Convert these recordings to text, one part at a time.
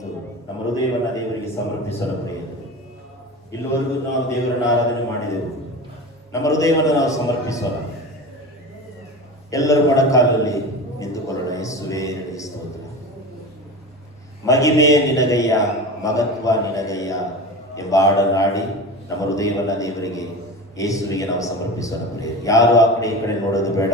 ನಿಂತು ನಮ್ಮ ಹೃದಯವನ್ನು ದೇವರಿಗೆ ಸಮರ್ಪಿಸೋಣ ಪ್ರಿಯರೇ. ಇಲ್ಲಿವರೆಗೂ ನಾವು ದೇವರನ್ನು ಆರಾಧನೆ ಮಾಡಿದೆವು. ನಮ್ಮ ಹೃದಯವನ್ನು ನಾವು ಸಮರ್ಪಿಸೋಣ. ಎಲ್ಲರೂ ಮೊಣಕಾಲಲ್ಲಿ ನಿಂತುಕೊಳ್ಳೋಣ. ಯೇಸುವೇ ನಿನಗೆ ಸ್ತೋತ್ರ. ಮಹಿಮೆ ನಿನಗಯ್ಯ, ಮಗತ್ವ ನಿನಗಯ್ಯ ಎಂಬ ಹಾಡನ್ನು ಹಾಡಿ ನಮ್ಮ ಹೃದಯವನ್ನು ದೇವರಿಗೆ, ಯೇಸುವಿಗೆ ನಾವು ಸಮರ್ಪಿಸೋಣ ಪ್ರಿಯರೇ. ಯಾರು ಆ ಕಡೆ ಈ ಕಡೆ ನೋಡೋದು ಬೇಡ.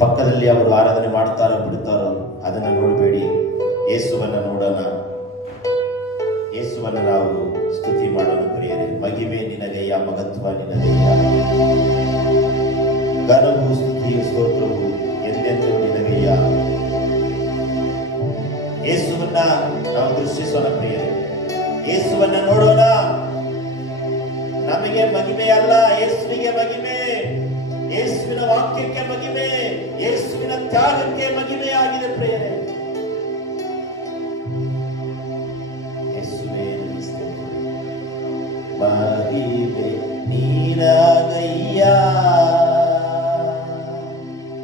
ಪಕ್ಕದಲ್ಲಿ ಅವರು ಆರಾಧನೆ ಮಾಡ್ತಾರೋ ಬಿಡ್ತಾರೋ ಅದನ್ನು ನೋಡಬೇಡಿ. ಯೇಸುವನ್ನು ನೋಡೋಣ, ಯೇಸುವನ್ನು ನಾವು ಸ್ತುತಿ ಮಾಡೋಣ ಪ್ರಿಯರೇ. ಮಹಿಮೆ ನಿನಗಯ್ಯ, ಮಗತ್ವ ನಿನಗಯ್ಯ, ಘನವು ಸ್ತುತಿಯು ಸ್ತೋತ್ರವು ಎಂದೆಂದೂ ನಿನಗಯ್ಯ. ಯೇಸುವನ್ನ ನಾವು ದೃಷ್ಟಿಸೋಣ ಪ್ರಿಯರೇ. ಯೇಸುವನ್ನ ನೋಡೋಣ. ನಮಗೆ ಮಹಿಮೆ ಅಲ್ಲ, ಯೇಸುವಿಗೆ ಮಹಿಮೆ. ಯೇಸುವಿನ ವಾಕ್ಯಕ್ಕೆ ಮಹಿಮೆ, ಯೇಸುವಿನ ತ್ಯಾಗಕ್ಕೆ ಮಹಿಮೆಯಾಗಿದೆ ಪ್ರಿಯರೇ. ಯೇಸುವೇ ಮಹಿಮೆ ನೀನಗಯ್ಯ,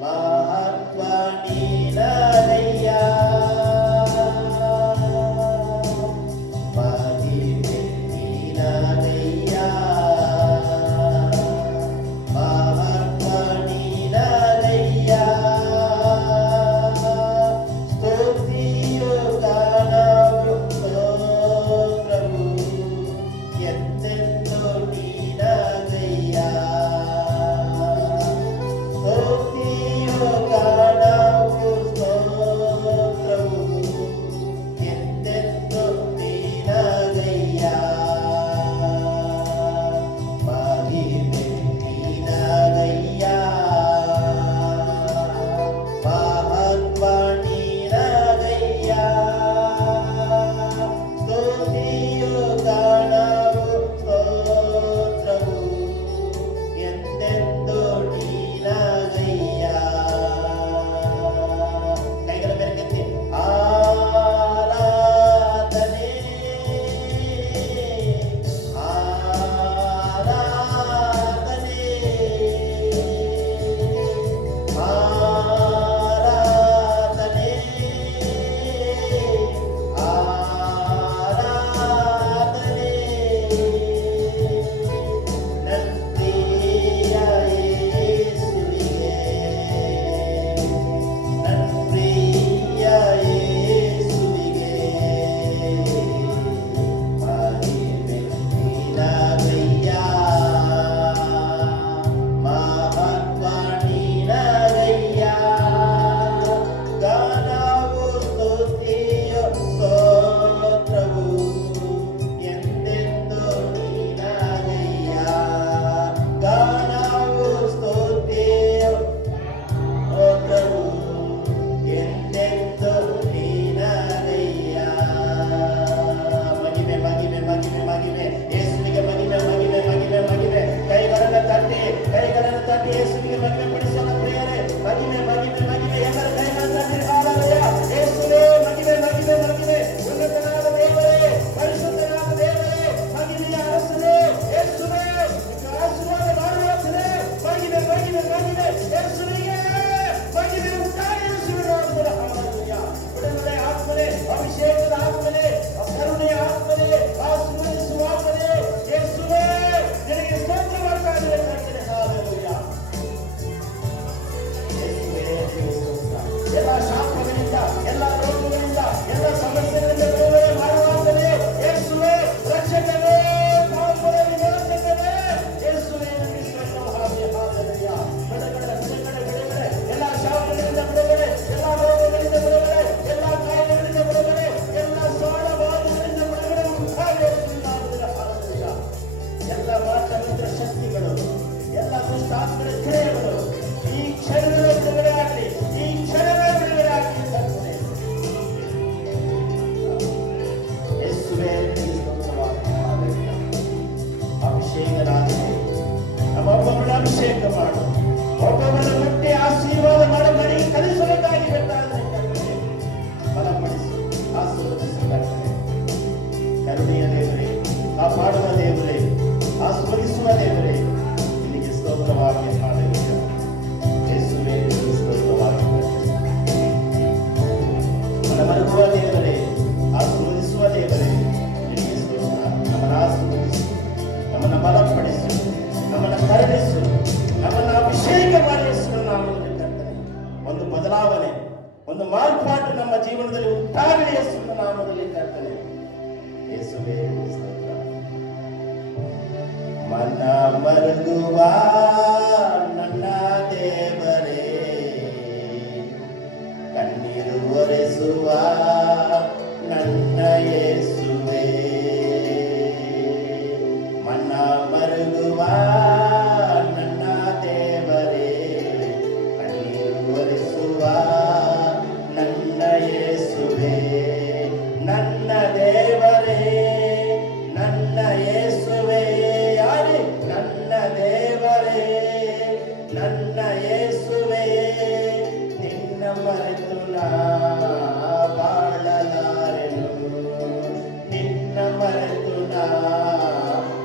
ಮಹತ್ವ ನೀನಗಯ್ಯ, ಮಹಿಮೆ ನೀನಗಯ್ಯ, ಮಹತ್ವ ನೀನಗಯ್ಯ, ಆಗಲಿ ಯೇಸುವಿನ ನಾಮದಲ್ಲಿ ಕರ್ತನೆ. ಯೇಸುವೇ ಸ್ತೋತ್ರ. ಮನ ಮರುಗುವ ನನ್ನ ದೇವರೇ, ಕಣ್ಣೀರು ಒರೆಸುವ ನನ್ನ ಯೇಸುವೇ, ಮನ ಮರುಗುವ ನನ್ನ ದೇವರೇ, ಕಣ್ಣೀರು ಒರೆಸುವ ನನ್ನ ಯೇಸುವೇ, ನನ್ನ ದೇವರೇ, ನನ್ನ ಯೇಸುವೇ, ಯಾರೇ ನನ್ನ ದೇವರೇ, ನನ್ನ ಯೇಸುವೇ, ನಿನ್ನ ಮರೆತು ನಾ ಬಾಳಲಾರೆನು, ನಿನ್ನ ಮರೆತು ನಾ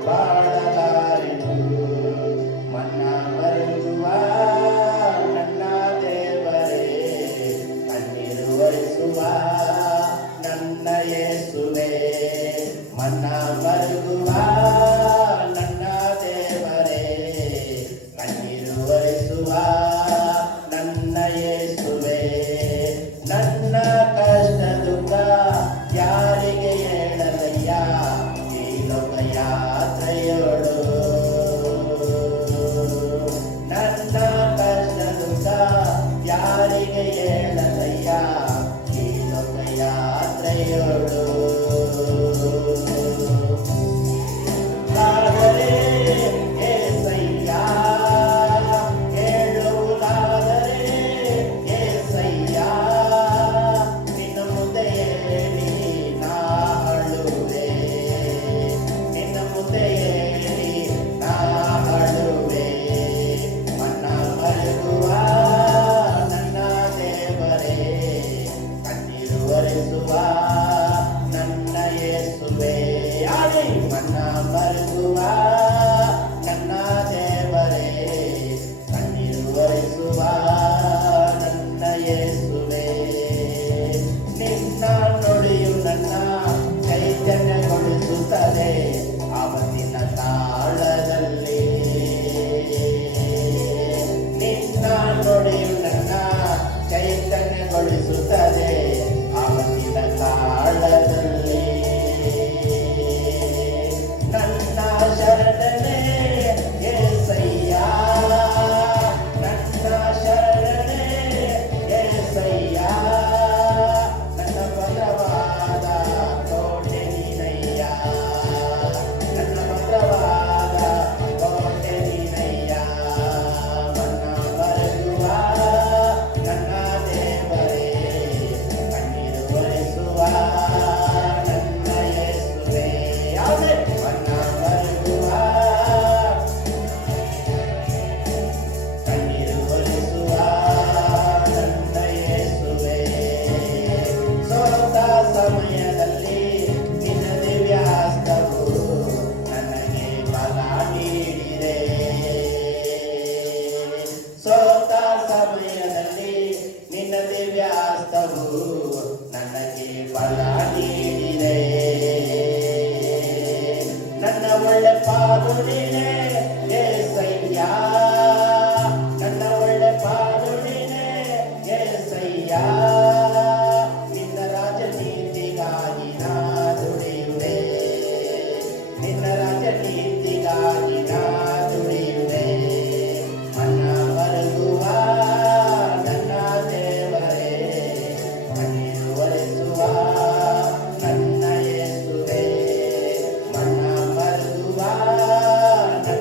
ಬಾಳಲಾರೆನು. ಮನ ಮರುಗುವ ನನ್ನ ದೇವರೇ, ಕಣ್ಣೀರು ಒರೆಸುವ ನನ್ನ ಯೇಸುವೇ, ಮನ ಮರುಗುವ ನನ್ನ ದೇವರೇ, ಕಣ್ಣೀರು ಒರೆಸುವ ನನ್ನ ಯೇಸುವೇ. ನನ್ನ ಕಷ್ಟ ದುಃಖ ಯಾರಿಗೆ ಹೇಳಲಯ್ಯ, ಈ ಲೋಕ ಯಾತ್ರೆಯೋಳು. ನನ್ನ ಕಷ್ಟ ದುಃಖ ಯಾರಿಗೆ ಹೇಳಲಯ್ಯ, ಈ ಲೋಕ ಯಾತ್ರೆಯೋಳು. ಆದರೆ ಏಸಯ್ಯ, ಹೇಳುವುದಾದರೆ ಏಸಯ್ಯ, ನಿನ್ನ ಮುಂದೆ ಹೇಳಿ ನಾ ಅಳುವೆ, ನಿನ್ನ ಮುಂದೆ ಹೇಳಿ ನಾ ಅಳುವೆ. ಮನ ಮರುಗುವ ನನ್ನ ದೇವರೇ, ಕಣ್ಣೀರು ಒರೆಸುವ ನನ್ನ ಯೇಸುವೇ, ಯಾರೇ ಮನ ಮರುಗುವ ನನ್ನ ದೇವರೇ, ಕಣ್ಣೀರು ಒರೆಸುವ ನನ್ನ ಯೇಸುವೇ. ನಿನ್ನ ನುಡಿಯು ನನ್ನ ಚೈತನ್ಯಗೊಳಿಸುತ್ತದೆ ಆವತ್ತಿನ ತಾಳದಲ್ಲಿ, ನಿನ್ನ ನುಡಿಯು ನನ್ನ ಚೈತನ್ಯಗೊಳಿಸುತ್ತದೆ ಆವತ್ತಿನ ತಾಳದಲ್ಲಿ. ನನ್ನ ಶರಣನೇ ಏಸಯ್ಯ, ನನ್ನ ಶರಣನೇ ಏಸಯ್ಯ, ನನ್ನ ಭದ್ರವಾದ ಕೋಟೆ ನೀನಯ್ಯ, ನನ್ನ ಭದ್ರವಾದ ಕೋಟೆ ನೀನಯ್ಯ. ಮನ ಮರುಗುವ ನನ್ನ ದೇವರೇ, ಕಣ್ಣೀರು ಒರೆಸುವ ನನ್ನ ಯೇಸುವೇ, ಯಾವೇ ಮನ ಮರುಗುವ ಕಣ್ಣೀರು ಒರೆಸುವ ನನ್ನ ಯೇಸುವೇ. ಸೋತ ಸಮಯದಲ್ಲಿ ನಿನ್ನ ದಿವ್ಯಾಸ್ತವು ನನಗೆ ಬಲ ನೀಡಿದೆ, ಸೋತ ಸಮಯದಲ್ಲಿ ನಿನ್ನ ದಿವ್ಯಾಸ್ತವು ನನಗೆ ಬಲ ನೀಡಿದೆ. ನನ್ನ ಒಳ್ಳೆ ಪಾಲು ನೀನೇ ಏಸಯ್ಯ, ನನ್ನ ಒಳ್ಳೆ ಪಾಲು ನೀನೇ ಏಸಯ್ಯ, ನಿನ್ನ ರಾಜನೀತಿಗಾಗಿ ನಾ ದುಡಿಯುವೆ, ನಿನ್ನ ರಾಜನೀತಿಗಾಗಿ ನಾ ದುಡಿಯುವೆ. ಮನ ಮರುಗುವ ನನ್ನ ದೇವರೇ, ಕಣ್ಣೀರು ಒರೆಸುವ ನನ್ನ ಯೇಸುವೇ, ಮನ ಮರುಗುವ ನನ್ನ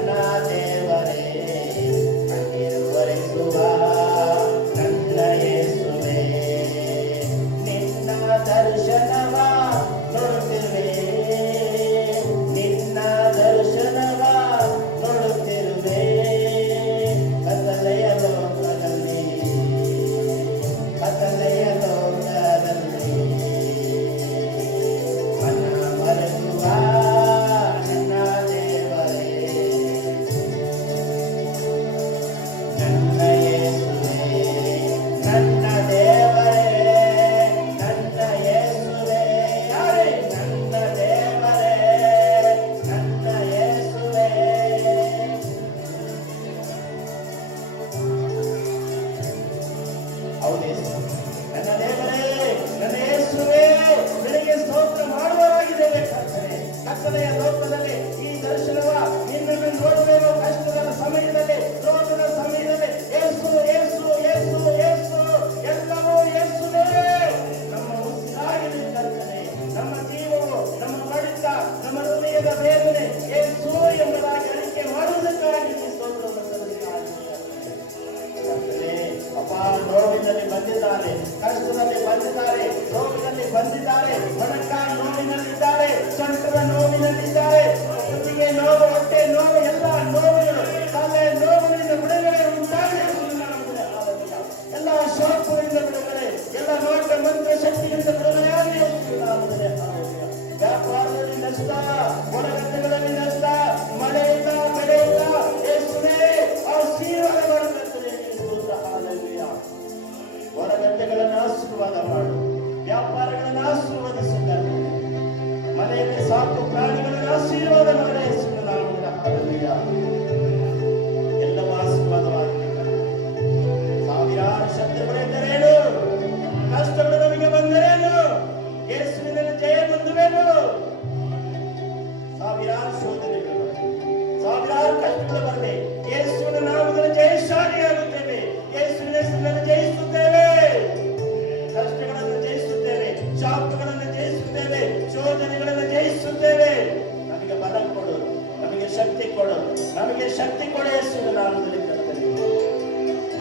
ಶಕ್ತಿ ಕೊಡು, ನಮಗೆ ಶಕ್ತಿ ಕೊಡು ಯೇಸುವಿನ ನಾಮದಲ್ಲಿ ಕರ್ತನೆ.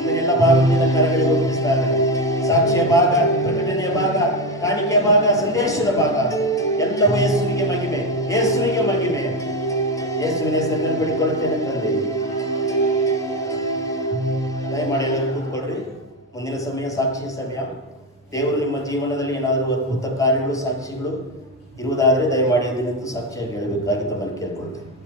ಮುಂದಿನ ಭಾಗದಿಂದ ಕರಗಳಿಗೆ ಒಪ್ಪಿಸ್ತಾರೆ. ಸಾಕ್ಷಿಯ ಭಾಗ, ಪ್ರಕಟಣೆಯ ಭಾಗ, ಕಾಣಿಕೆ ಭಾಗ, ಸಂದೇಶದ ಭಾಗ ಎಲ್ಲವೂ ಯೇಸುವಿಗೆ ಮಹಿಮೆ, ಯೇಸುವಿಗೆ ಮಹಿಮೆ. ಯೇಸುವಿನ ಹೆಸರನ್ನು ಬಿಡಿಕೊಳ್ಳುತ್ತೇನೆ ತಂದೆ. ದಯಮಾಡಿ ಎಲ್ಲರೂ ಕೂತ್ಕೊಳ್ರಿ. ಮುಂದಿನ ಸಮಯ ಸಾಕ್ಷಿಯ ಸಮಯ. ದೇವರು ನಿಮ್ಮ ಜೀವನದಲ್ಲಿ ಏನಾದರೂ ಅದ್ಭುತ ಕಾರ್ಯಗಳು, ಸಾಕ್ಷಿಗಳು ಇರುವುದಾದರೆ ದಯಮಾಡಿ ಅದನ್ನಂತೂ ಸಾಕ್ಷಿಯಾಗಿ ಹೇಳಬೇಕಾಗಿ ತಮ್ಮನ್ನು ಕೇಳ್ಕೊಳ್ತೇನೆ.